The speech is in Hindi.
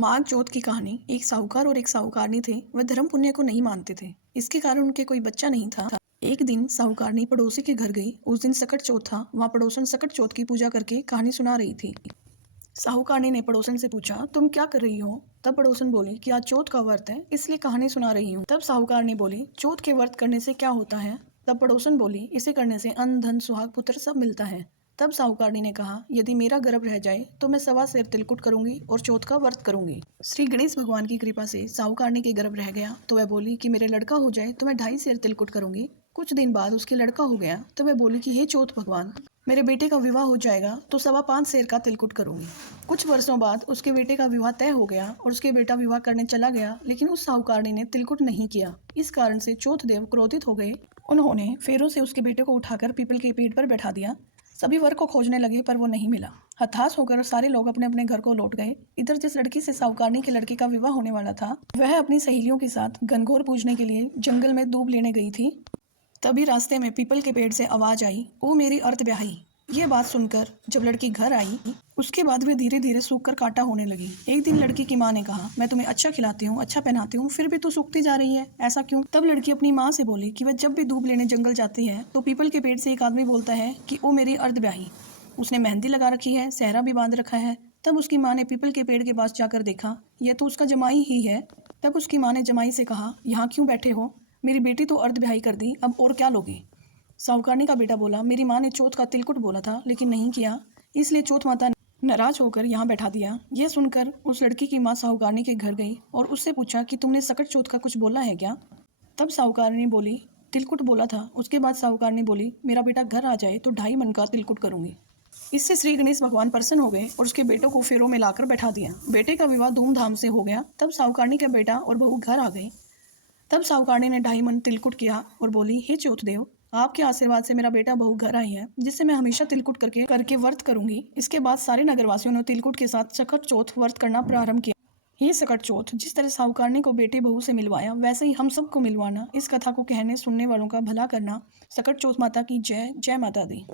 माघ चौथ की कहानी। एक साहूकार और एक साहूकारनी थे। वह धर्म पुण्य को नहीं मानते थे। इसके कारण उनके कोई बच्चा नहीं था। एक दिन साहूकारनी पड़ोसी के घर गई। उस दिन सकट चौथ था। वहाँ पड़ोसन सकट चौथ की पूजा करके कहानी सुना रही थी। साहूकारनी ने पड़ोसन से पूछा, तुम क्या कर रही हो? तब पड़ोसन बोली कि आज चौथ का व्रत है, इसलिए कहानी सुना रही हूँ। तब साहूकारनी बोली, चौथ के व्रत करने से क्या होता है? तब पड़ोसन बोली, इसे करने से अन्न धन सुहाग पुत्र सब मिलता है। तब साहूकारनी ने कहा, यदि मेरा गर्भ रह जाए तो मैं 1.25 सेर तिलकुट करूंगी और चौथ का व्रत करूंगी। श्री गणेश भगवान की कृपा से साहूकारनी के गर्भ रह गया तो वह बोली कि मेरे लड़का हो जाए तो मैं 2.5 सेर तिलकुट करूंगी। कुछ दिन बाद उसके लड़का हो गया तो वह बोली कि हे चौथ भगवान, मेरे बेटे का विवाह हो जाएगा तो 5.25 सेर का तिलकुट करूंगी। कुछ वर्षों बाद उसके बेटे का विवाह तय हो गया और उसके बेटा विवाह करने चला गया, लेकिन उस साहूकारनी ने तिलकुट नहीं किया। इस कारण से चौथ देव क्रोधित हो गए। उन्होंने फेरों से उसके बेटे को उठाकर पीपल के पेड़ पर बैठा दिया। सभी वर को खोजने लगे पर वो नहीं मिला। हताश होकर सारे लोग अपने अपने घर को लौट गए। इधर जिस लड़की से साहूकारनी के लड़के का विवाह होने वाला था, वह अपनी सहेलियों के साथ घनघोर पूजने के लिए जंगल में दूब लेने गई थी। तभी रास्ते में पीपल के पेड़ से आवाज आई, ओ मेरी अर्ध ब्याही। ये बात सुनकर जब लड़की घर आई, उसके बाद वे धीरे धीरे सूख कर कांटा होने लगी। एक दिन लड़की की माँ ने कहा, मैं तुम्हें अच्छा खिलाती हूँ, अच्छा पहनाती हूँ, फिर भी तू सूखती जा रही है, ऐसा क्यों? तब लड़की अपनी माँ से बोली कि वह जब भी दूब लेने जंगल जाती है तो पीपल के पेड़ से एक आदमी बोलता है कि ओ मेरी अर्ध ब्याही। उसने मेहंदी लगा रखी है, सेहरा भी बांध रखा है। तब उसकी माँ ने पीपल के पेड़ के पास जाकर देखा, यह तो उसका जमाई ही है। तब उसकी माँ ने जमाई से कहा, यहाँ क्यों बैठे हो? मेरी बेटी तो अर्ध ब्याही कर दी, अब और क्या लोगे? साहूकारनी का बेटा बोला, मेरी माँ ने चौथ का तिलकुट बोला था लेकिन नहीं किया, इसलिए चौथ माता ने नाराज होकर यहाँ बैठा दिया। यह सुनकर उस लड़की की माँ साहूकारनी के घर गई और उससे पूछा कि तुमने सकट चौथ का कुछ बोला है क्या? तब साहूकारनी बोली, तिलकुट बोला था। उसके बाद साहूकारनी बोली, मेरा बेटा घर आ जाए तो 2.5 मन का तिलकुट करूंगी। इससे श्री गणेश भगवान प्रसन्न हो गए और उसके बेटों को फेरों में लाकर बैठा दिया। बेटे का विवाह धूमधाम से हो गया। तब साहूकारनी का बेटा और बहू घर आ गए। तब साहूकारनी ने 2.5 मन तिलकुट किया और बोली, हे चौथ देव, आपके आशीर्वाद से मेरा बेटा बहू घर आई है, जिससे मैं हमेशा तिलकुट करके करके व्रत करूंगी। इसके बाद सारे नगरवासियों ने तिलकुट के साथ सकट चौथ व्रत करना प्रारंभ किया। ये सकट चौथ जिस तरह साहूकारनी को बेटे बहू से मिलवाया, वैसे ही हम सबको मिलवाना। इस कथा को कहने सुनने वालों का भला करना। सकट चौथ माता की जय। जय माता दी।